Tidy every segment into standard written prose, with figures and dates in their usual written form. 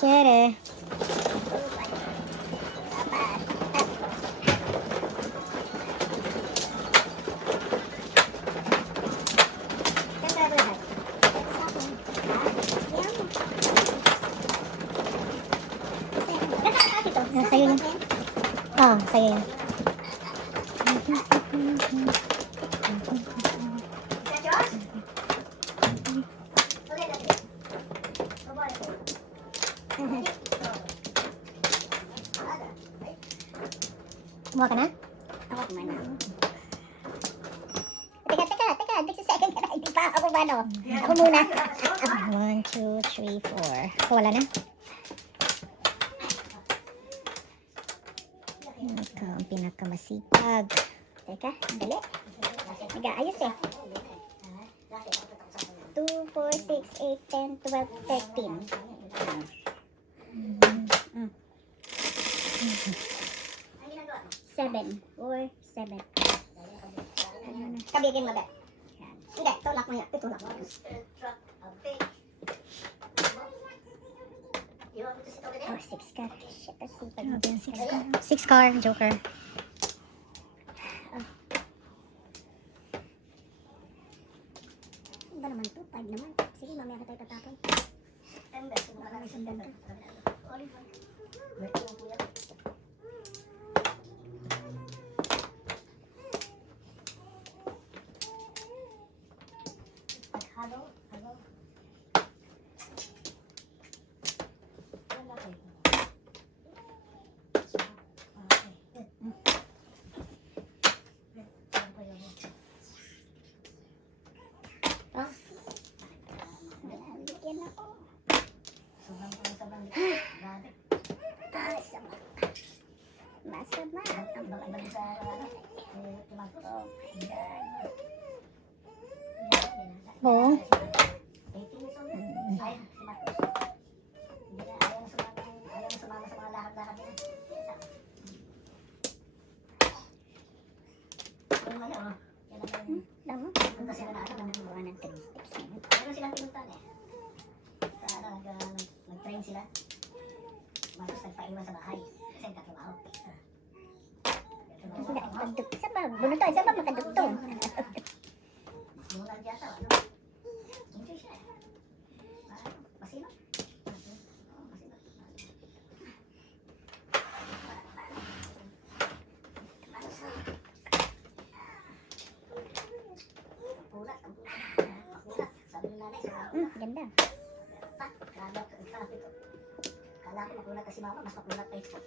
7. Sa'yo na. Oo, sa'yo yan. Kumuha ka na? Ako kumain na. Teka. 6 seconds ka na. Hindi pa ako ba, no? Ako muna. 1, 2, 3, 4. Wala na? Ikaw ang pinakamasipag. Teka, dali. Nag-aayos eh. 2, 4, 6, 8, 10, 12, 13. 7. 4, 7. Kabigin mo ba? Hindi, tulak mo yan. Tulak mo. Oh, 6 car. Shit, that's super. 6 car, joker. Ano ba naman to? 5 naman. Sige, mamaya ka tayo tatapon. Maraming sundan ka. Masama. Bong. Nag-train sila. Tapos nagpaiwan sa bahay. Kasi nagtatrabaho. Saan ba? Bunod saan ba makadugtong? Bulan yata, ano? Enjoy siya eh. Masino? Sabi ng nanay, Ganda. Kala ko makulat kasi mama, mas makulat pa ito.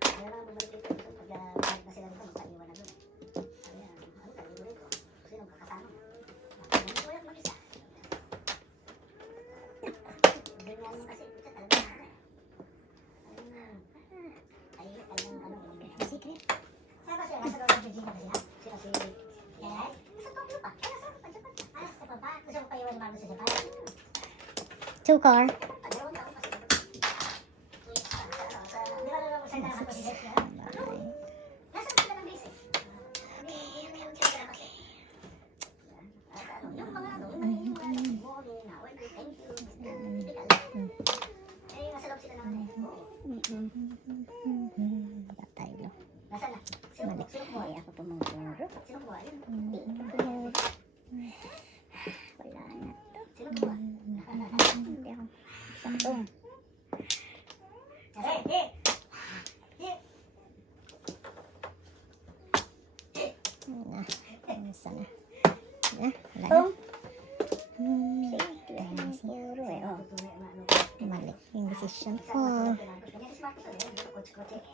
Kaya lang bumalik ito pag balik na sila dito, magpaiwan na doon. Sabi na, ano tayo rito? Kasi nung kakasama. Makulat mag-isa. Ganyan mo kasi, ito talaga na. Ay, Secret. saan ba sila? Nasa loob ng Virginia ba sila? Sila si... Yan? Nasa Tokyo pa. Ay, nasa Japan. Ah, sa Japan. Gusto mo paiwan naman sa Japan? 2 car. Tayo. Mali ako pumuturo. Hindi ko pumuturo. Wala na to. Hindi ako. Saktong. Isa na. Wala na. Mali. Yung decision ko.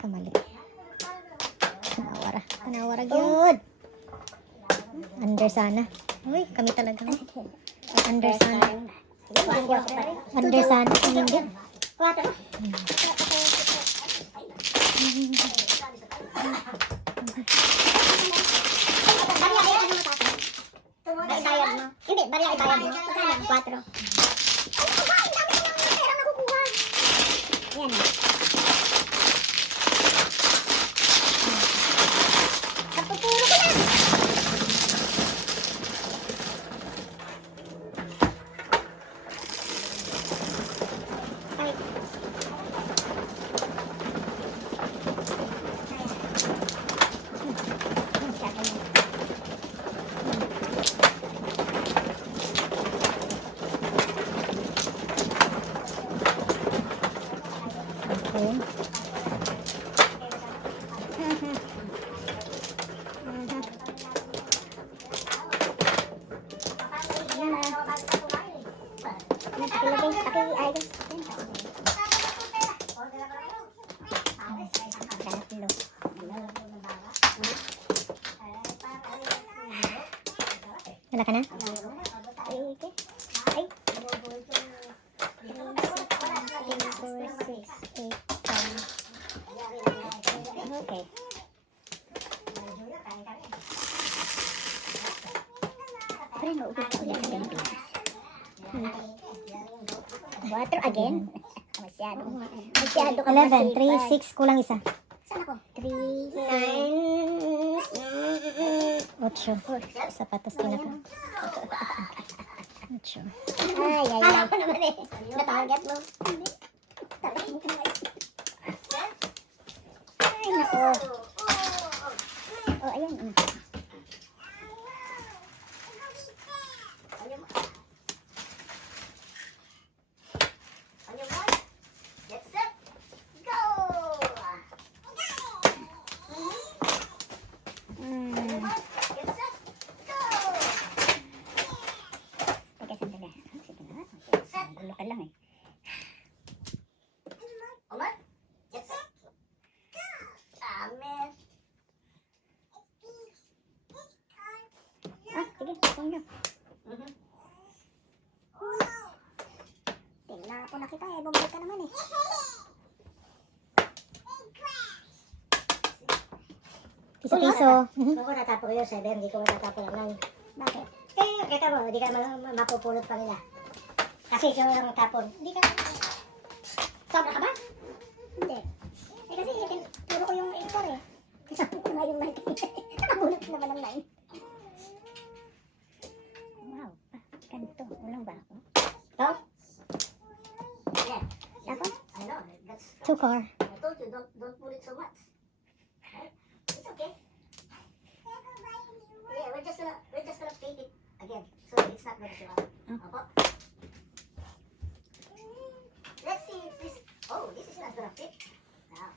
Kamali. Kanawara yun. Under sana. Uy, kami talaga. Under sana. Under sana. Hindi. 4. Hindi, bariya ibayad mo. 4. Ay, ang dami ko ng pera nakukuha. Yan. Kapupuro ko na. kay Ayos. Tatlo. Wala ka na? Ay, okay. Ay. 3, 4, 6, 8, 10. Okay. Pero nauubos ko ulit sa Pilipinas. Water again? Masyado ka 11, 3, 6, kulang isa. Saan ako? 3, 8. Sapatos din ako. 8. Ay, ay, ay. Ako naman eh. Natangat mo. Ay, nako. Oh, ayan. Teka, sandali. Sige na. Gulo ka lang eh. Ah, sige. Kung nyo. Tingnan po na kita eh. Bumalik ka naman eh. Piso-piso. Kung natapos ko yung 7, hindi ko matatapos lang 9. Bakit? Kita mo, hindi ka mapupulot pa nila. Kasi ikaw lang tapon. Hindi ka. Sobra ka ba? Hindi. Eh kasi turo ko yung 8 eh. Kasama ko na yung 9. Nakabulot naman ng 9. Wow. Ganito. Ulang ba ako? No? Yeah. Ako? I know. That's. 2 car. I told you, don't pull it so much. Right? It's okay. Yeah, we're just gonna paint it again, so it's not gonna show up. Opo. Let's see if this. Oh, this is not gonna fit. Now,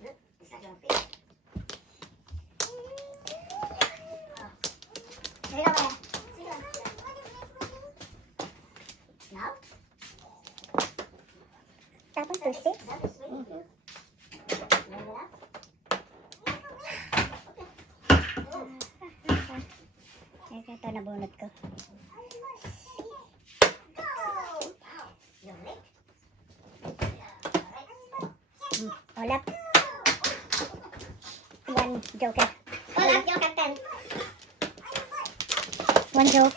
look, it's not gonna fit. Sige ka ba? Sige lang. Now, Tapos Tuesday? that is ready. Remember that? Ito nabunot ko. You're late. Olap. 1 joker. Olap, yung captain. 1 joke.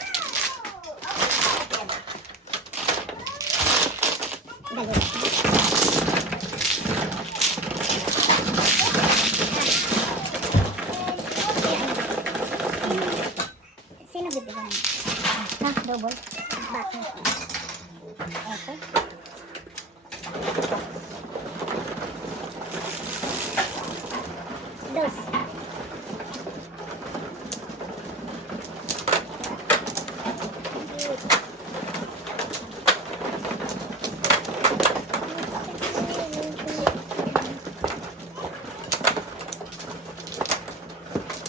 Dalawa. Sino bibigyan? Ha, double. Bakit? Ito. Dos.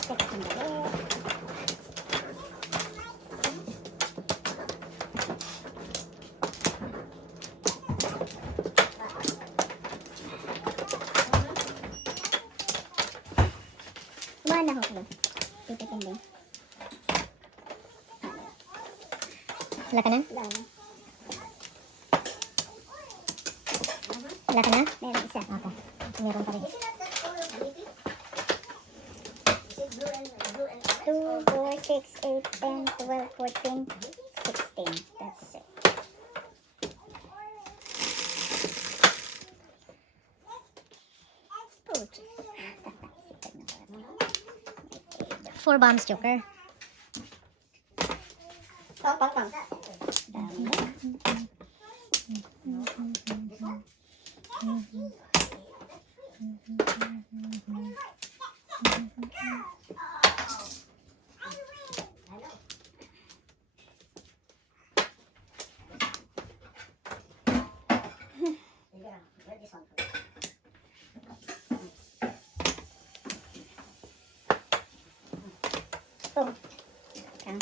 Teka, sandali. Mana ako ba? Titikin din. Wala ka na? Wala na. Wala ka na? Meron isa. Okay. Meron pa rin. Is it not that color beauty? Is it blue and 2, 4, 6, 8, 10, 12, 14, 16. That's it. Puchi. 4 bombs, joker. Pang, pang, pang. Dami. Where this one? Ito. Ang.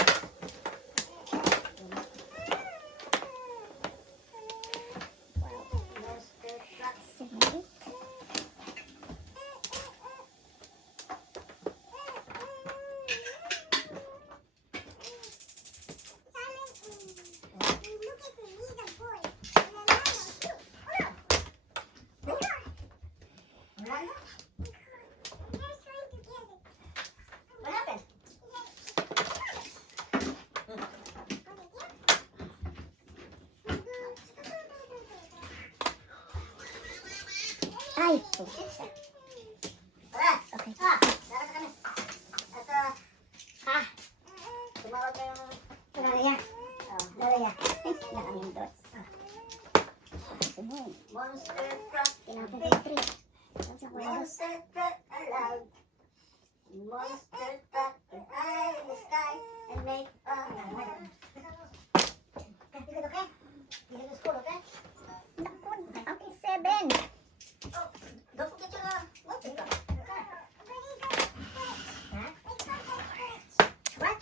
Ay, pusis ah. Tara! Okay. Lalakad kami. At, tumawag na yung... Daraya. Oh, Daraya. Ay, nakaming dots. Monster truck. Tinapon ko yung tree. Monster truck alive. Monster truck can eye in the sky and make a... Dito, okay? Dito sa school, okay? Naku, okay, 7. Don't forget your monster truck. Ha? What?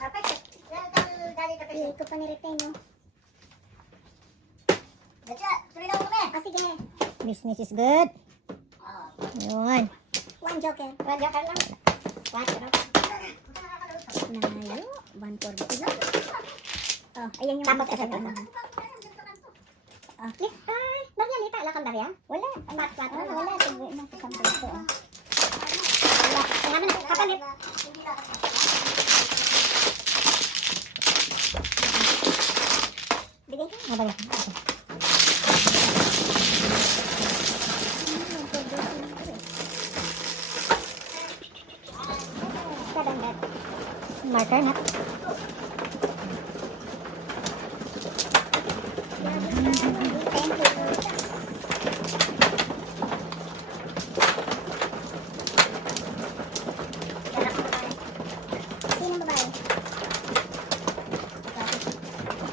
Perfect. Tell Daddy the Hindi question. ko pa ni-retain, no? That's it. Tuloy na kami. Ah, sige. Business is good. Oh. Yun. 1 joker. 1 joker lang. 1, ano? Nayo. 140 lang. Oh, ayan yung... Tapos, ano. ito. Ah, ay, Maria, Lita, wala kang Maria? Wala. Ang mat-mat. Wala. Tigwi na sa sample ko. Wala. Kaya naman, kapalit. Bigay ko. Ah, balik. Okay. Sadandat. Marker na. Thank you. Sino babae?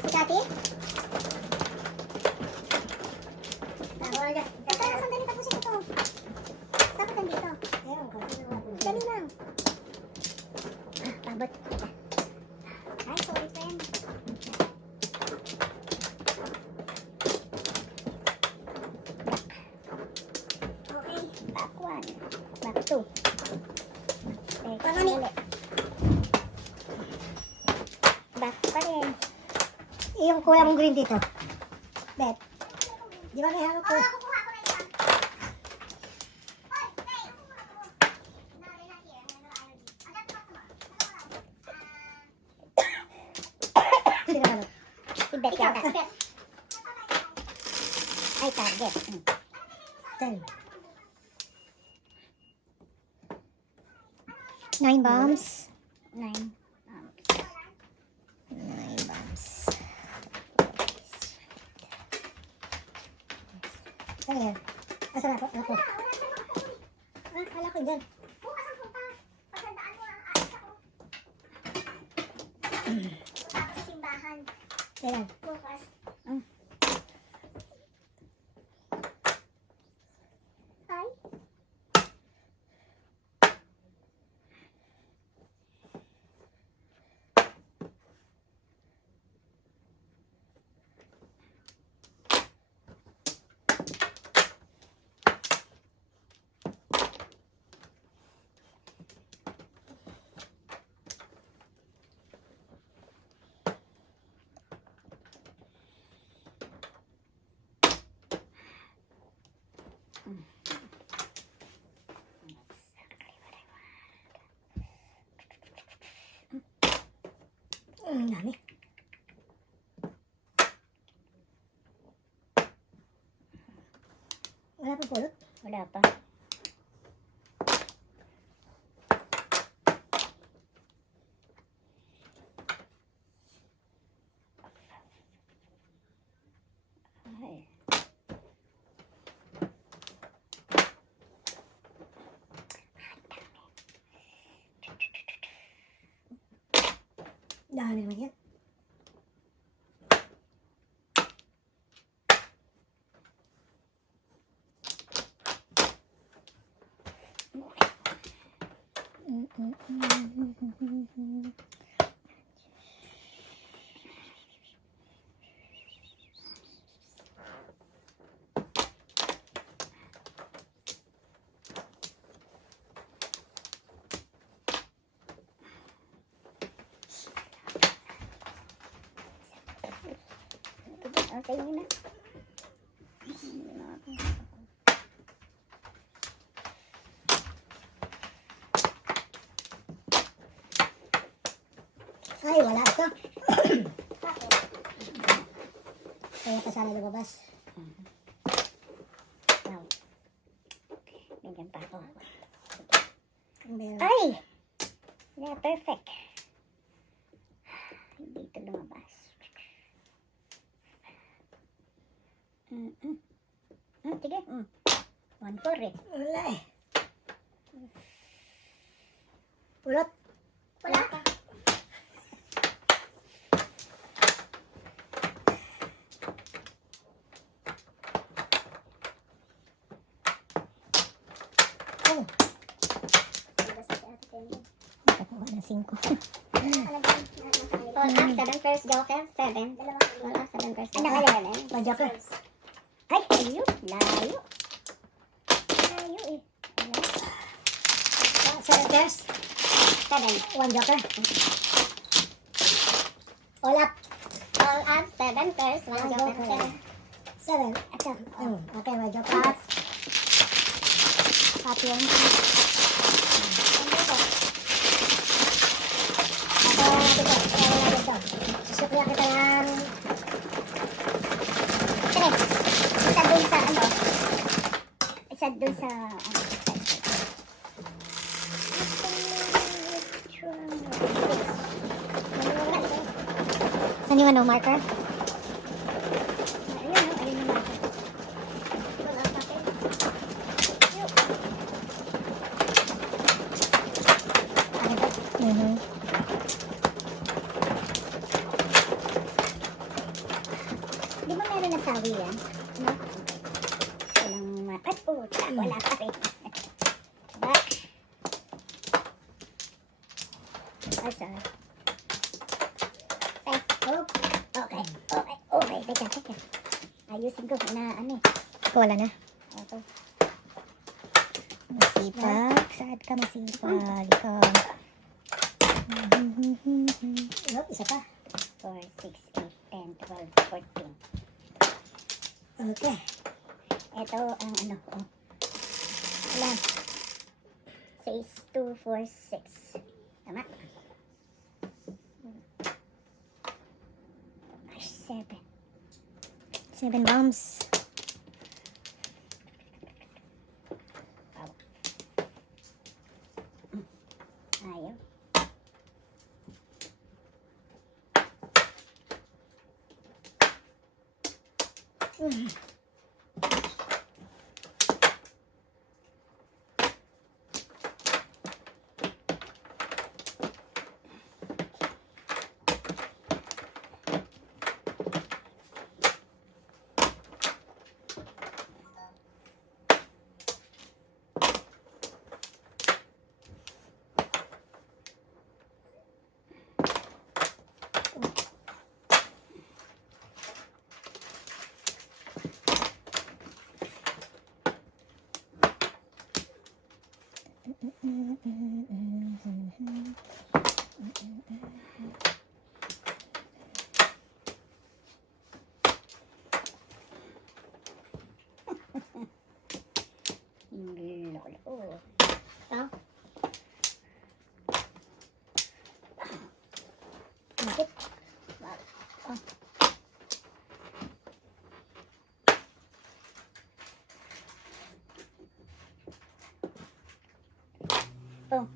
Si Kati? Teka, sandali, tapusin ko to. Dapat nandito. Dali lang. Ah, pabot. Ay, sorry, friend. Okay, back 1. Back 2. Teka, sandali. Back pa rin. Yung kuya mong green dito. Bet. Di ba may hawak ko? Sino ka ba? Si Bet yata. Ay, target. 10. 9 bombs. 9. 9 bombs. Ano yan? Asan ako? Ako. Ah, kala ko dyan. Bukas ang punta. Pagandaan mo ang alis ako. Tapos sa simbahan. Ayan. Bukas. Ay. Ang dami. Wala pa pulot? Wala pa. Ay. Dami naman yan. Okay yun na. Ay, wala ito. Kaya pa sana lumabas. Wow. Meron pa ako. Meron. Ay! Yeah, perfect. Hindi ito lumabas. Sige. 1-4 eh. Wala eh. Pulot. Wala. Oh. Basta si Ate Kelly. Nakakuha ng 5. All up, 7 first joker, 7. All up, 7 first joker. 11. Pa-joker. Ay, layo. Layo. Layo eh. Wala. 7 pairs. 7. 1 joker. All up. All up, 7 first, 1 joker, 7. 7. Ito. Okay, may joker. Happy yan. Susukuya kita ng 3. Isa dun sa ano. Isa dun sa ano. saan yung ano, marker? Ayun, no? Ayun yung marker. Wala pa tayo. Ano ba? Di ba meron nasawi yan? No? Walang at puta, wala pa rin. Diba? Ay, sorry. Ay, oh, okay, okay, okay. Teka. Ayusin ko na ano eh. Wala na. Ito. Masipag. Saan ka masipag? Ikaw. Isa pa. 4, 6, 8, 10, 12, 14. Okay. Ito ang ano, oh. Wala. 6, 2, 4, 6. Tama? Ay, 7. 7 bombs. Ayaw. Lolo. Oh. Bakit? Oh. Oh.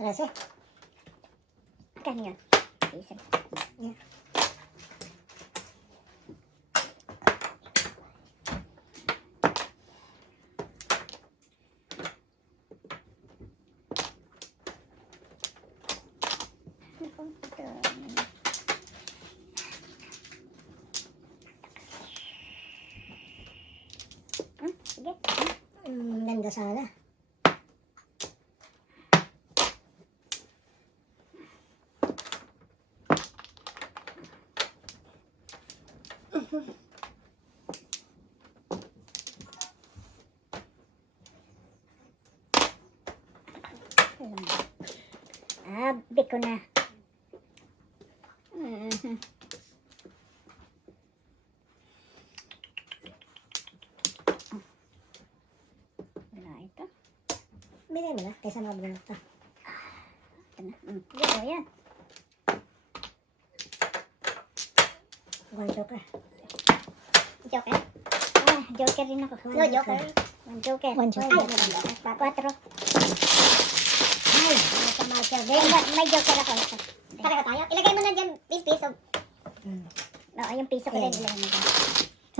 13. Magkano yun? Isa. Yeah. Sige. Ganda sana. Abi ko na. Mhm. Wala ito. Bigay mo na, kaysa mabulat pa. Ito na. Sige, o yan. One joker. Joker? Ah, joker rin ako. No, joker. One joker. One joker. Ay, 4. Ay, ano pa marker Ay, din? may joker ako. Pareho tayo. Ilagay mo na dyan yung piso. Hmm. Oo, yung piso ko din. Ilagay mo dyan.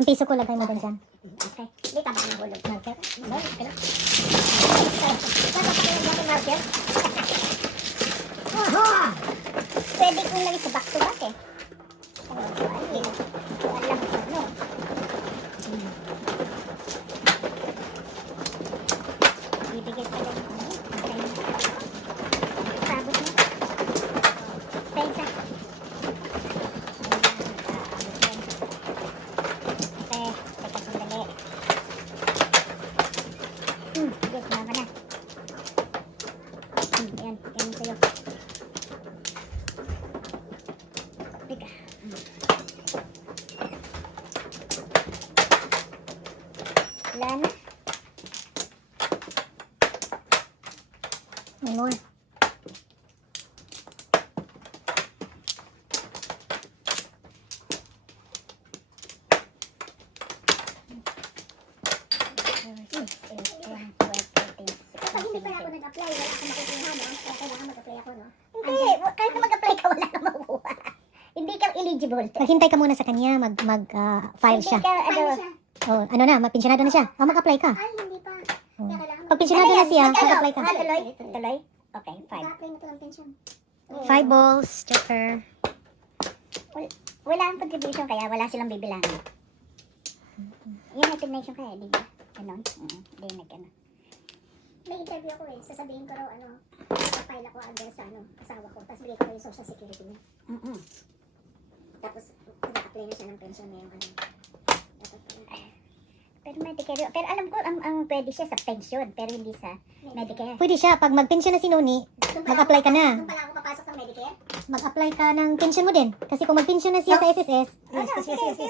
Ang piso ko lagay mo din dyan. Okay. Hindi tama ng hulog. Marker? Ano? Kailan? Marker? Aha! Pwede kong lagay sa back to back eh. Oh, ay, wala ano. Bibigay pa lang ako. Sabot mo. Pensa. Teka sandali. Sige, sumama na. Yan, yan sa'yo. Teka. Wala na. May more. Kapag hindi pa ako nag-apply, wala akong makukuha, no? Kaya kailangan mag-apply ako, no? Hindi, kahit mag-apply ka, wala kang makukuha. Hindi ka eligible. Maghintay ka muna sa kanya, file siya. Hindi ka, ano, Oh, ano na, pensionado na siya. Oh, mag-apply ka. ay, hindi pa. Oh. Kaya kailangan Pag pensionado na siya, mag-apply ka. Tuloy? Tuloy? Okay, 5. Mag-apply na to ng pension. 5 balls, joker. Wala ang contribution, kaya wala silang bibilangan. Yung resignation kaya, di ba? Ganon? Hindi nag-ano. May interview ako eh. Sasabihin ko raw, file ako address sa asawa ko. Tapos bigay ko yung social security niya. Tapos, nag-apply na siya ng pension na yung Pero Medicare, pero alam ko, ang pwede siya sa pension, pero hindi sa Medicare. Pwede siya, pag mag-pension na si Noni, mag-apply ka na. Doon pala ako papasok ng Medicare? Mag-apply ka ng pension mo din. Kasi kung mag-pension na siya sa SSS, Yes.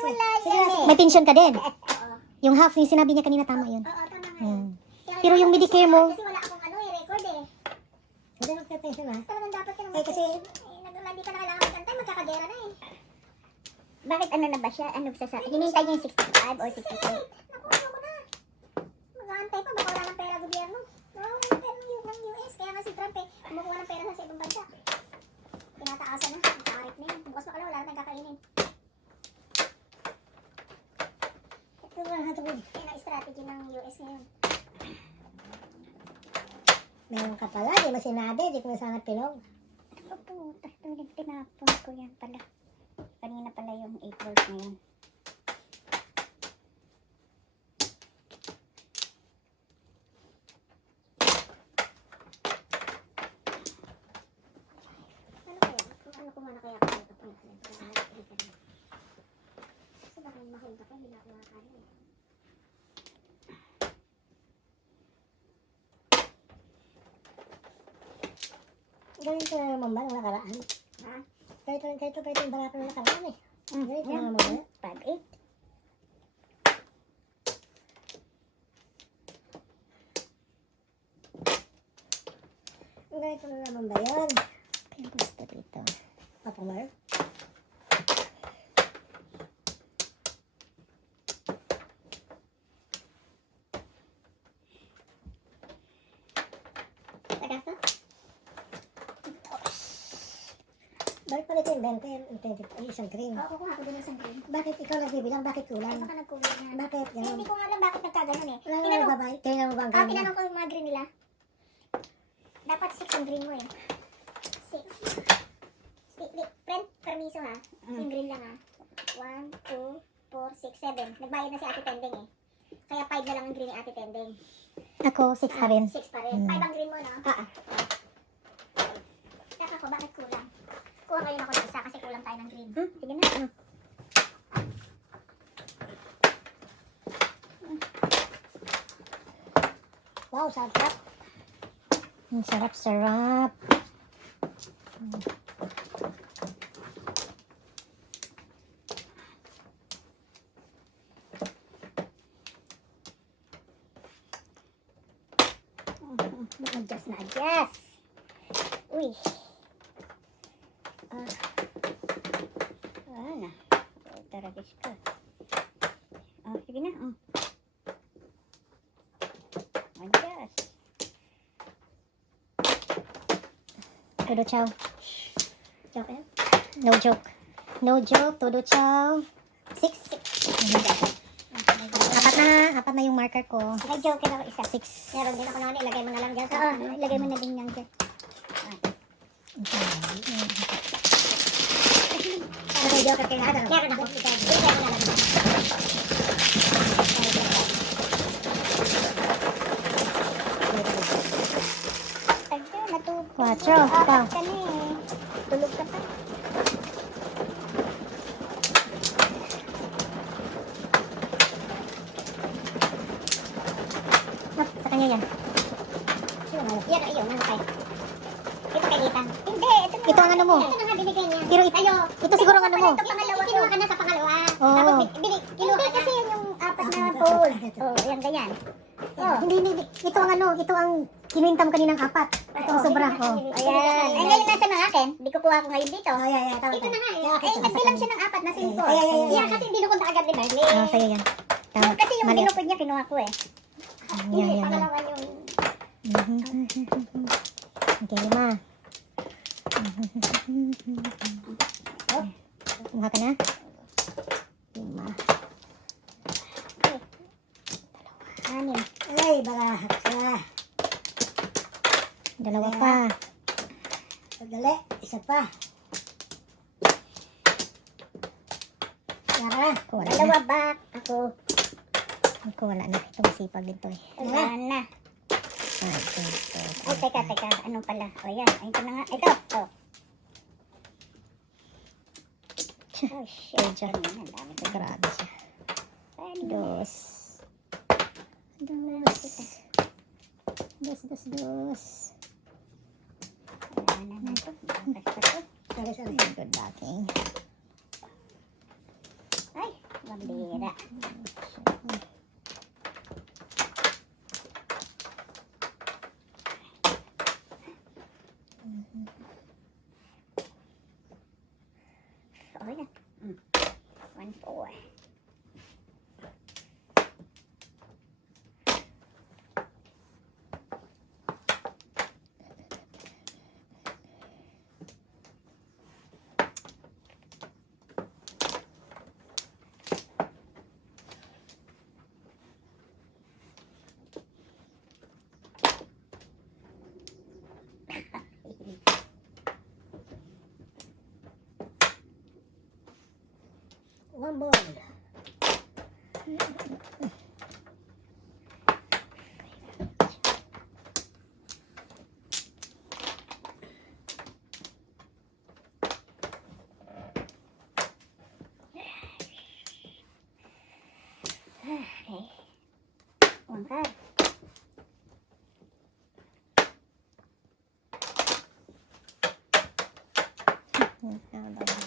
Wala yan eh. may pension ka din. Oo. Yung half, yung sinabi niya kanina, tama yun. Oo, tama nga. Hmm. Kaya Pero yung Medicare mo, Kasi wala akong record eh. Hindi magka-pension ha? Talagang dapat ka naman. Eh, kasi- hindi ka na kailangan magantay, magkakagera na eh. Bakit ano na ba siya? Ano sa hinintay niya yung 65 or 68? Naku, ano na. Mag-aantay pa, baka wala ng pera gobyerno. Wala ng pera ng US. Kaya nga si Trump eh, kumukuha ng pera sa ibang bansa. Tinataasan na, nagkakarit na yun. Bukas pa wala na kakainin. Ito ba ang hatawid? Yan ang strategy ng US ngayon. Meron ka pala, di mo sinabi, di ko na sana pilong. Ano po, tulad tinapon ko yan pala. Kanina pala yung April ngayon. Ano kaya? Ano kung ano kaya ako ito po? Kasi baka yung mahal ka pa, hindi na ako nakakain eh. Ganito na naman ba ang nakaraan? Ha? Kahit yung barato na nakaraan eh. Ganito na Yan. naman ba? 5-8. Ganito na naman ba yun? yung gusto dito. Papa Mar? Tagasa? Bakit pala ito yung 20, yung 20, isang cream? Oo, kukuha ko din ng isang green. Bakit ikaw nagbibilang? Bakit Ay, kulang? baka nagkulang na. Bakit Eh, ganun? hindi ko nga alam bakit nagkaganon eh. Wala Tinanong, na babay? Tingnan mo ba ang ganun? tinanong ko yung mga green nila. Dapat 6 ang green mo eh. 6. Friend, permiso ha. Yung green lang ha. 1, 2, 4, 6, 7. Nagbayad na si Ate Tendeng eh. Kaya 5 na lang ang green ni Ate Tendeng. Ako, 6 pa rin. 6 pa rin. 5 ang green mo no? Kaya ako, bakit kulang? Kuha ngayon ako ng isa kasi kulang tayo ng green. Sige na. Wow, sarap. Ang sarap-sarap. Na-adjust na adjust. Uy. Wala na. Taradis ko. Oh, sige na. Adjust. Todo chow. Joke yan. No joke. No joke, todo chow. 6. Apat na yung marker ko. May joke ako isa. 6. Meron din ako na ilagay mo na lang dyan. Oo, ilagay mo na din yan dyan. Ano may joke kayo lahat? Meron ako. Ilagay mo na lang. Tagyo, natulog. 4. Ikaw. Apat ka na eh. Tulog ka pa. Sa kanya yan. Sino malo? Yan, ayun, ano kayo? Ito kay Ethan. Hindi, ito na. Ito ang ano mo. Ito na nga binigay niya. Pero Ayo. ito siguro ang ano mo. Ito pangalawa. Kinuha ka na sa pangalawa. Oo. Tapos kinuha ka na. Kasi yan yung apat na fold. Oh, yan ganyan. Oh. Hindi. Ito ang ano. Ito ang kinuintam kaninang 4. Ito ang sobra. Oh. Ayan. Ay, ngayon nasa ng akin. Hindi ko kuha ko ngayon dito. Oh, yeah. Tama. Ito na nga. Yeah, Eh, nagbilang siya ng apat na simple. Ay. Yan, kasi dinukod na agad ni Bernie. Sa'yo yan. Tama. Kasi yung Mali. dinukod niya, kinuha ko eh. Yan. Pangalawa yung... Okay, 5. Kumuha ka na? 5. Anim. Ay, balahak sa. 2 pa. Sandali. Isa pa. Yara. Wala na. Dalawa back. Ako. Wala na. Ito masipag dito eh. Wala na. Ito. Ay, teka. Ano pala? O yan. Ay, ito na nga. Ito. Oh, shit. Medyo. Ang dami ko. Grabe siya. Dos. Wala na ito. Basta to. Sorry. Good looking. Ay, mabira. Oh, yan. 1-4. One ball. Okay. One card.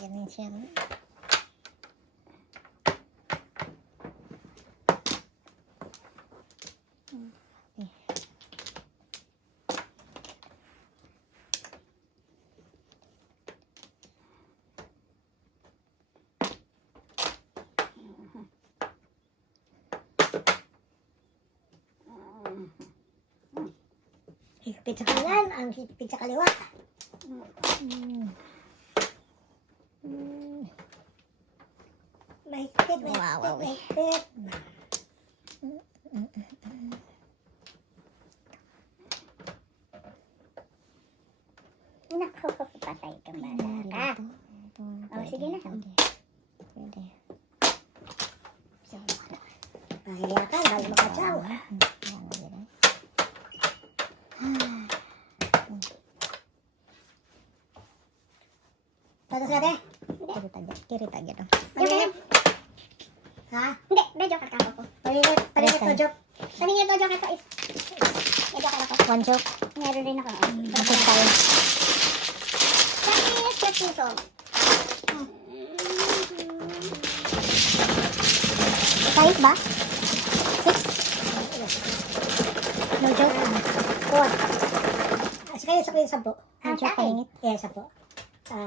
Ganyan siya. Higpit sa kanan, ang higpit sa kaliwa. Mahigpit. Wow. Mahigpit. Nako, patay ka bala ka. Oh, sige na. Pwede. Pahiyakan, bago makatsaw. Tatas natin. Kiri tagya to. Yung Ha? Hindi, medyo kakako ko. Palinit to, Jok. Kanina to, joke ito. Medyo kakako. 1 joke. Meron rin ako. Bakit tayo? Bakit sa puso? Size ba? 6? No joke. 4. Sige, sa kuya 10. No joke, palingit. Yeah, 10. Yeah.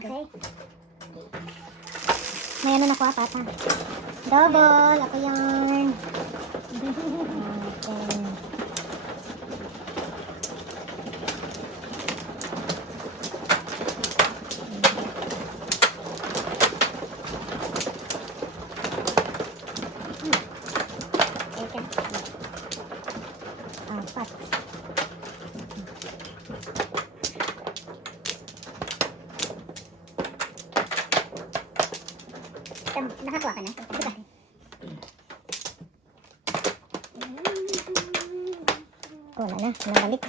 Okay. May ano na ko apat ha. Double. Ako yan. Okay. Teka. Apat. Nakakuha ka na. Diba? Wala na. Nabalik.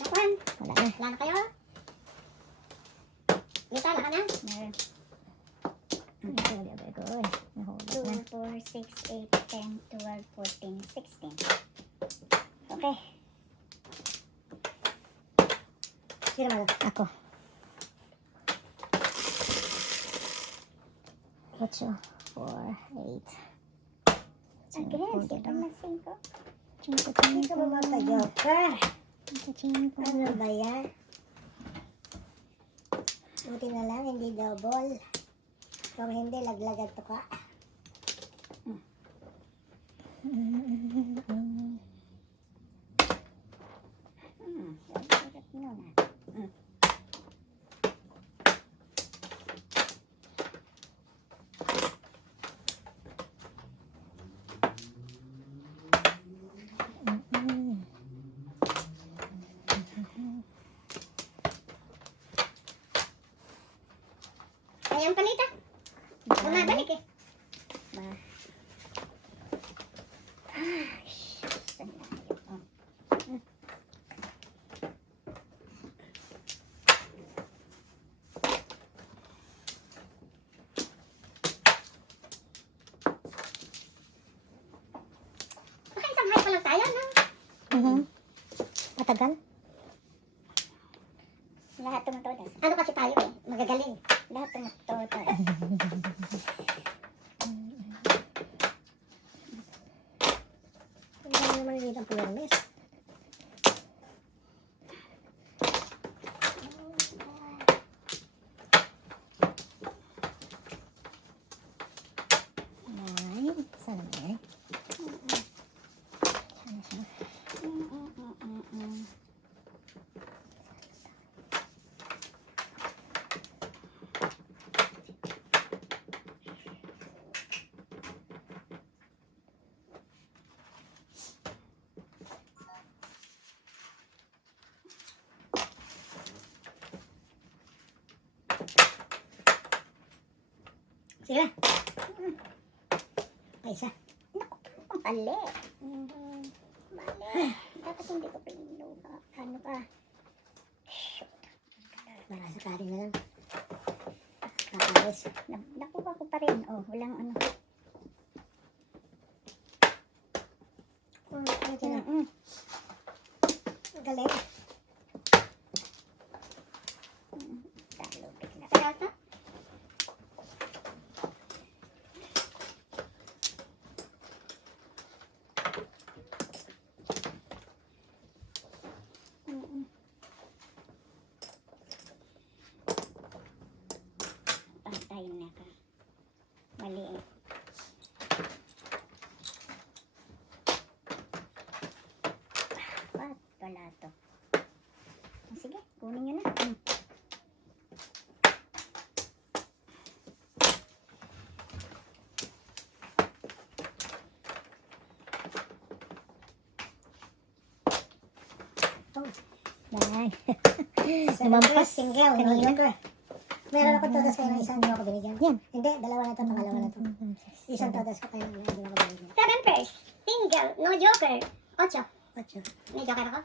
Nakuhan. Wala na. Wala na kayo? Dito, wala ka na? Meron. Very good. Nahulog na. 2, 4, 6, 8, 10, 12, 14, 16. Okay. Sino man? Ako. 8, 4, 8. Again, ito na 5. Hindi ka ba magka-joker? 5. Ano ba yan? Buti na lang, hindi double. Kung hindi, laglagan to ka. Dapat muna. Ayang palita. Bumabalik eh. Ba. Saan na yun? Baka isang height pa lang tayo, no? Matagal? Lahat tumutulad. Ano kasi tayo eh? Magagaling. Lahat tumutulad. Hindi naman maliliit ang puwermes. Nine. Sana na eh. Sana siya. Sige na. Ay, isa. Mali. Mali. Dapat hindi ko pinuha. Ano ka? Para sa karing na lang. Kakalis. Nakuha ko pa rin. Oh, walang ano. Ito na. Galing. Talo, bigla. Seryoso? Pantay na ka. Mali eh. What? Wala to. Sige, kunin nyo na. Nine. Lumampas. Lumampas. Single. No Kanina. joker. Meron ako todas kayo ng isang hindi ako binigyan. Yan. Hindi, dalawa na ito, pangalawa na ito. Isang todas ko kayo ng hindi ako binigyan. 7 pairs. Single. No joker. 8. Ocho. May joker ako?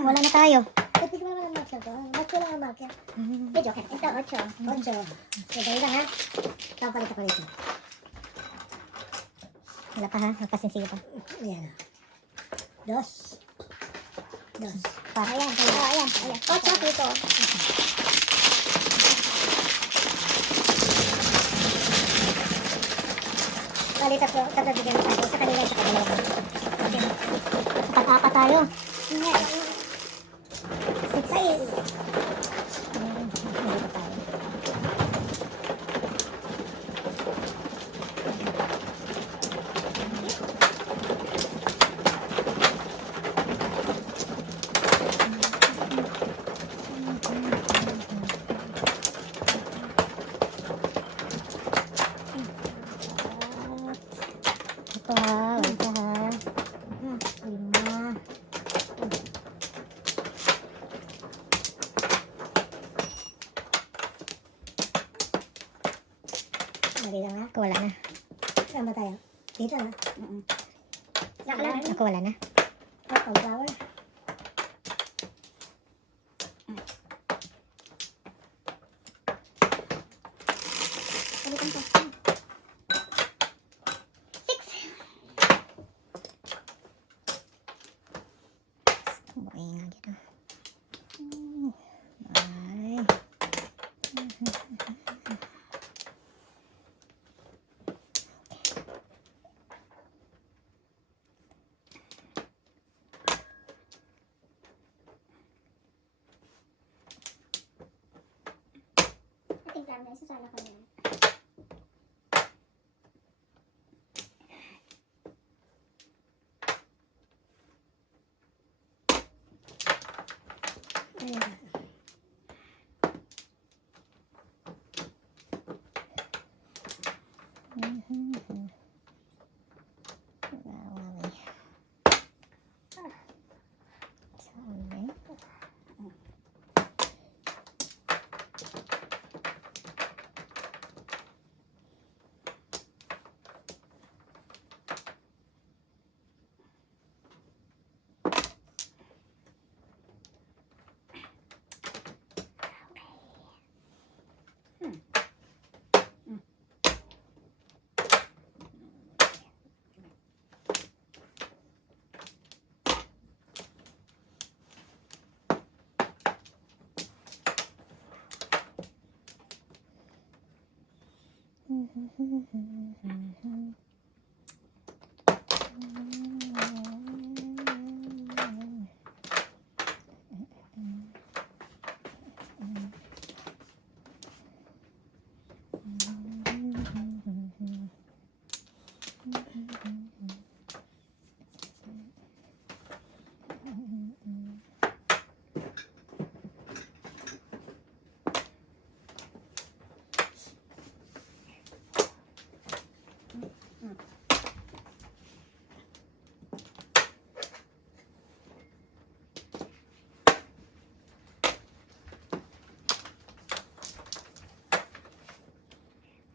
Wala na tayo. Ba't di ko naman ang marker to? Ba't ko lang ang marker? May joker. Ito, 8. Ocho. So, dahil lang ha. Kapalit ako dito. Wala pa ha. Magpasinsiyo pa. Ayan. Dos. Dos. Ayan, ayan, ayan. 8 dito. Bali, tatlo bigyan ko tayo. Sa kanila, sa kanila. Apat-apat tayo. Hindi. Six. Ay, Meron. Dito tayo. Saan ba tayo? Dito na. Nakalala. Ako wala na. Oh, flower. Palitan ko. 6. Buhay nga dito. Ay. Ating camera, sasala ko na yan. Ayan. Wawi. Saan ba yun?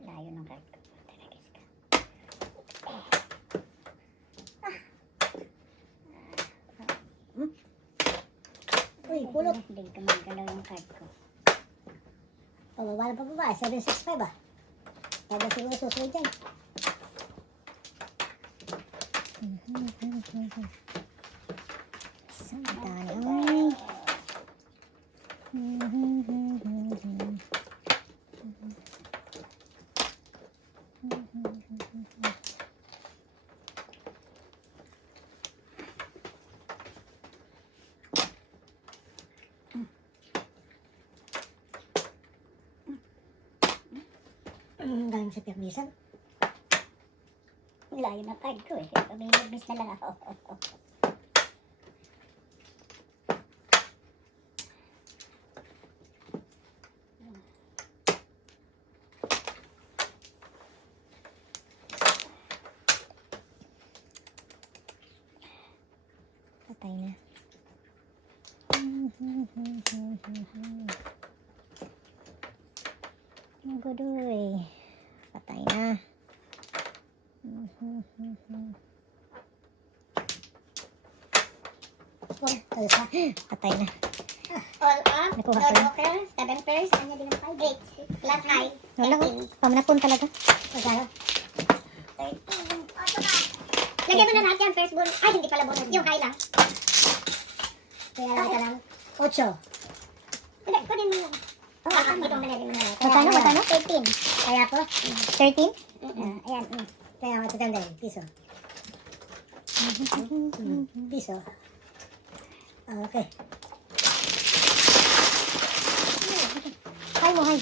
Layo ng card ko. Talagis ka. Uy, pulot. Hindi ka magalaw yung card ko. Pababa na pababa. 765 ah. Kaya ba siguro susunod dyan? Sandali. Galing sa pirmisan. Layo ng card ko eh. Pabinibis na lang ako. Patay na. Magudoy. Patay na. Oh, ayos na. Patay na. All up, Nakuha no ko na. joker, 7 pairs, kanya din ang 5. 8. Flat high, Wala ko. 13. Pamanapon talaga. Magkano? 13. Lagyan mo na lahat yan, first bonus. Ay, hindi pala bonus. Yung high lang. Kaya lang ka lang. 8. Hindi, kunin mo yun. Itong nalagyan mo na lang. Magkano? Magkano? 13. Kaya po? 13? Ayan. Kaya nga tutanda yun. Piso. Piso. Ah, okay. Hay mo, hay.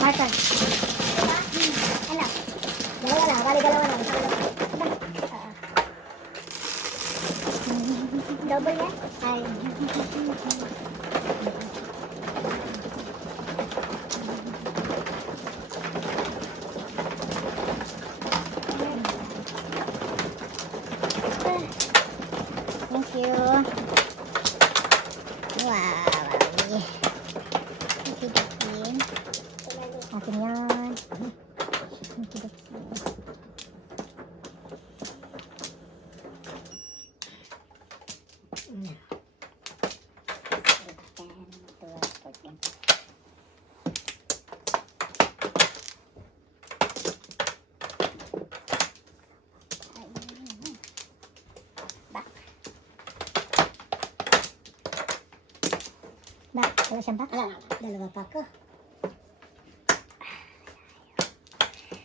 Marker. Ano? Dalawa na. Bali dalawa na. Double yan? Ay. Thank you. Wow. Thank you, Dakin. Akin yan. Thank you, Dakin. Wala siyang pack? Wala. Dalawa pa ko.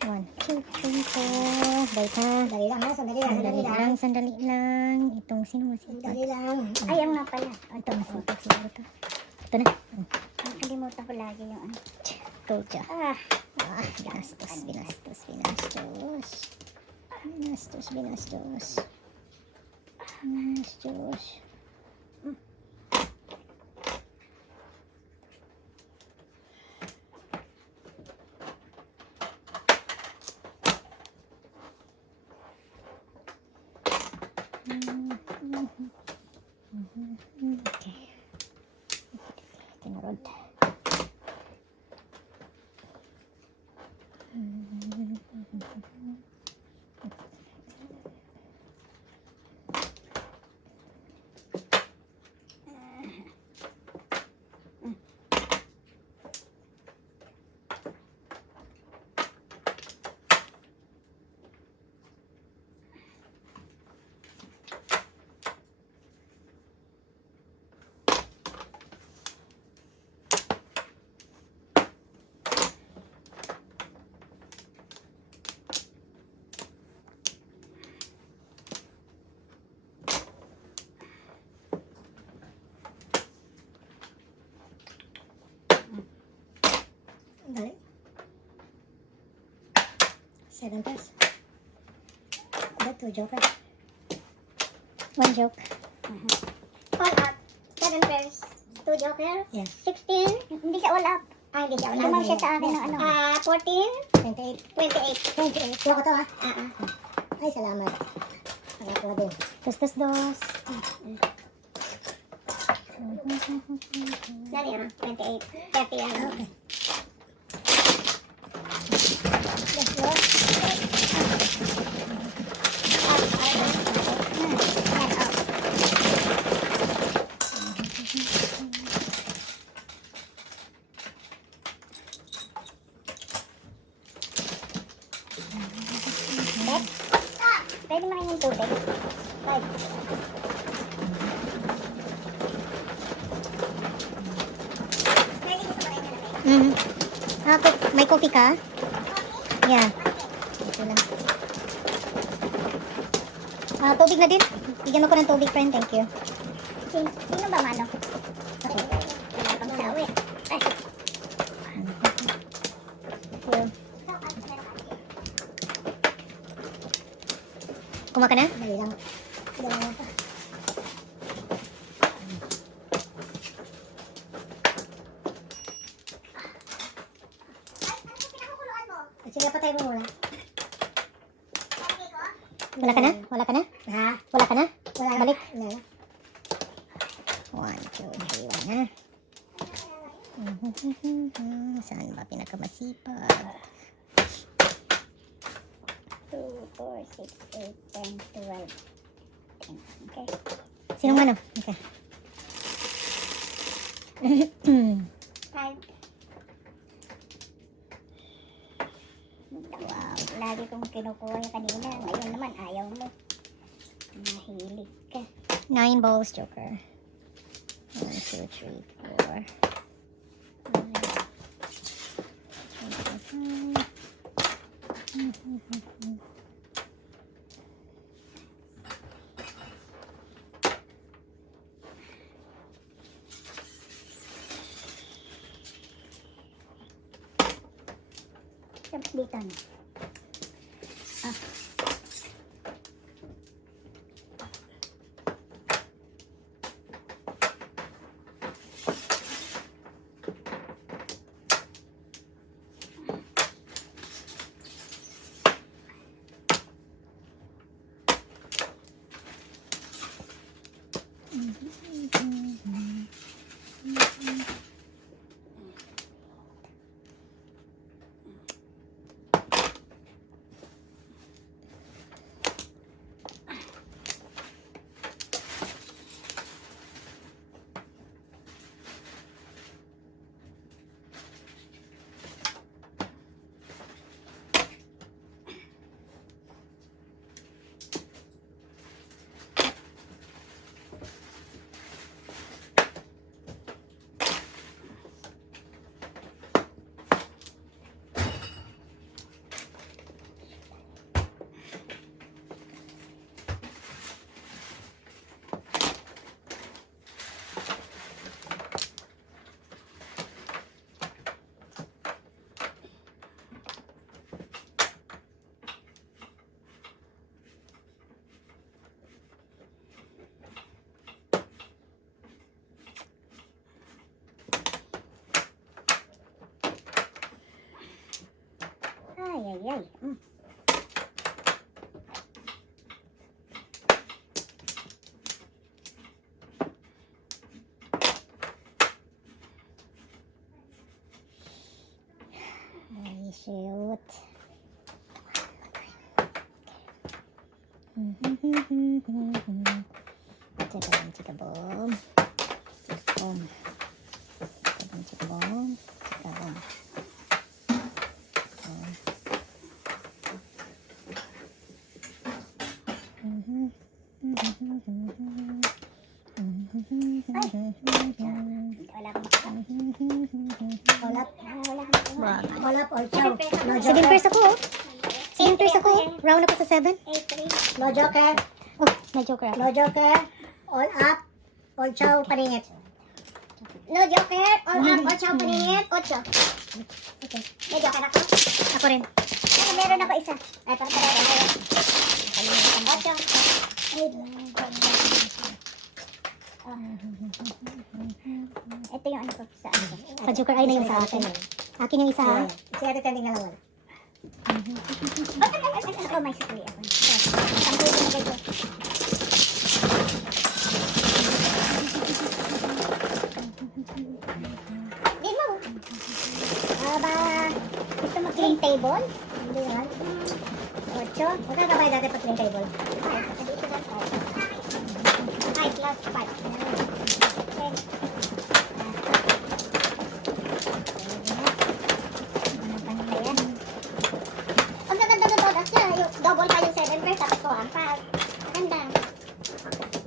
1, 2, 3, 4. Wait ha. Dali lang ha. Sandali lang. Sandali lang, sandali lang. Itong sino masipag? Dali lang. Ayaw nga pala. Ito masipag siguro to. Ito na. Nakalimutan ko lagi yung ano. Told ya. Ah, Binastos, binastos, binastos. Binastos, binastos. Binastos. Okay. Tinarod. Dali. 7 pairs. Ada 2 joker. 1 joke. all up. 7 pairs. 2 joker. Yes. 16. Hindi siya all up. Ah, hindi siya. Lumang siya sa akin ng ano. 14. 28. 28. 28. Kuha ko to ha. Ah. Ay, salamat. Nakakuha din. Dos, dos, dos. Dali 28. 30 yan. Okay. Let's go. Pwede makingin tubig. 5. Mm. May coffee ka? Yeah. Ito lang. Tubig na din. Bigyan mo ko ng tubig, friend. Thank you. Sino ba mano? Wala pang sawi. Ay. Cool. Kuma ka na? Dali lang. Dalawa pa. Sige, patay mo muna. Wala ka na? Wala ka na? Ha? Wala ka na? Wala. Balik. Wala. 1, 2, 3, wala na. Saan ba pinakamasipag? 2, 4, 6, 8, 10, 12. 10. Okay. Sinong ano? Okay. 5. Wow, lagi kong kinukuha yung kanina. Ngayon naman, ayaw mo. Mahilig ka. 9 balls, Joker. 1, 2, 3, 4. 5. Tapos dito na. Ah. ay. Ay, shoot. Chika-boom, chika-boom. Boom. Chika-boom, chika-boom. Chika-boom. Wala akong makuha. All up. Wala akong makuha. All up or chow. No 7 joker. pairs ako, oh. 7 pairs ako. Round ako sa 7. 8-3. No joker. Oh, na-joker ako. No joker. All up. All chow. Paningit. No joker. All up. All chow paningit. 8. Okay. May joker ako. Ako rin. Ay, meron ako isa. Ay, para tayo. 8. Ito yung ano ko sa ano. Pa-joker ay na yung sa akin. Akin yung isa, ha? Si Ate Tending na lang wala. Ako may sakali ako. Sampu yung nagay ko. Di mo. Ba, gusto mo clean table? Hindi yan. 8. Huwag ka kabay dati pa clean table. 5. Additional 5. 5 plus 5. Okay. Ang gaganda ng todas niya, yung double pa yung 7 pairs, tapos 4 ang 5. Maganda.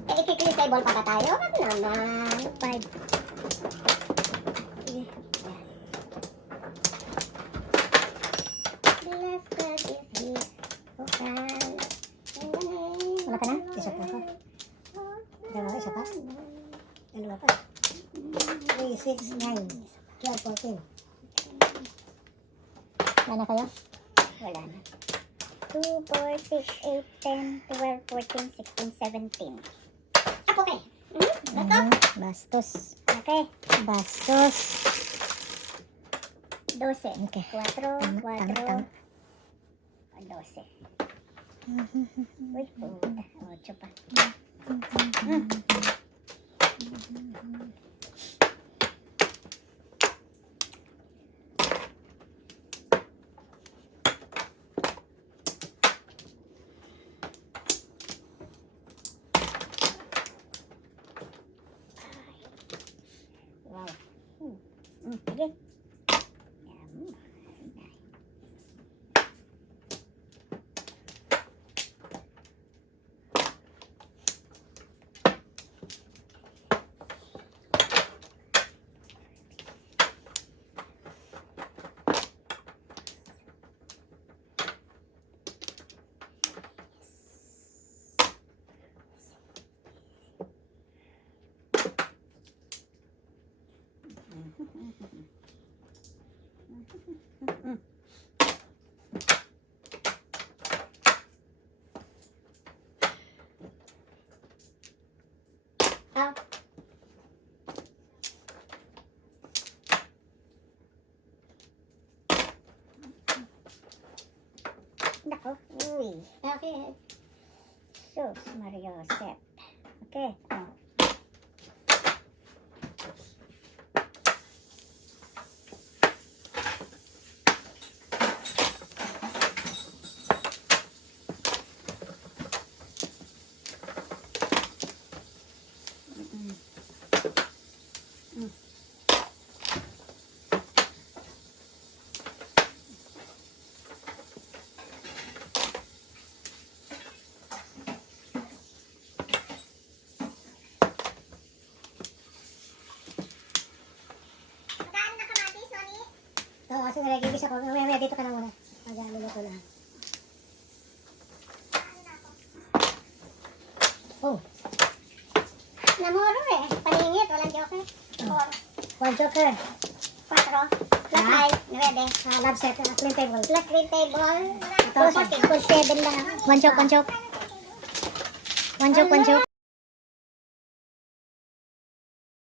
Eh, ikiklik table pa ba tayo? Wag naman. 5. Wala ka na? Isa pa ako. Dalawa, isa pa. Dalawa pa. 3, 6, 9, 12, 14. Wala na kayo? Wala na. 2, 4, 6, 8, 10, 12, 14, 16, 17. Apo kay. Bato? Bastos. Okay. Bastos. 12. Okay. 4, Tama, 4, tama. 12. Uy, puta. 8 pa. Wow. Sige. Yan. Ah. Nako. Uy. Okay. Sus, Mario Josep. Okay. Oh. Magkano na kamatis, Noni? Ito, kasi nalagigis ako. Mamaya dito ka na muna. Mag-ano ko na. Oh, Namuro eh. Paningit, walang joker. 4, 1 joker. 4, plus 5, 9. Love set, clean table. Plus green table. Ito, 14, 7 lang. One choke, one choke. One choke, one choke.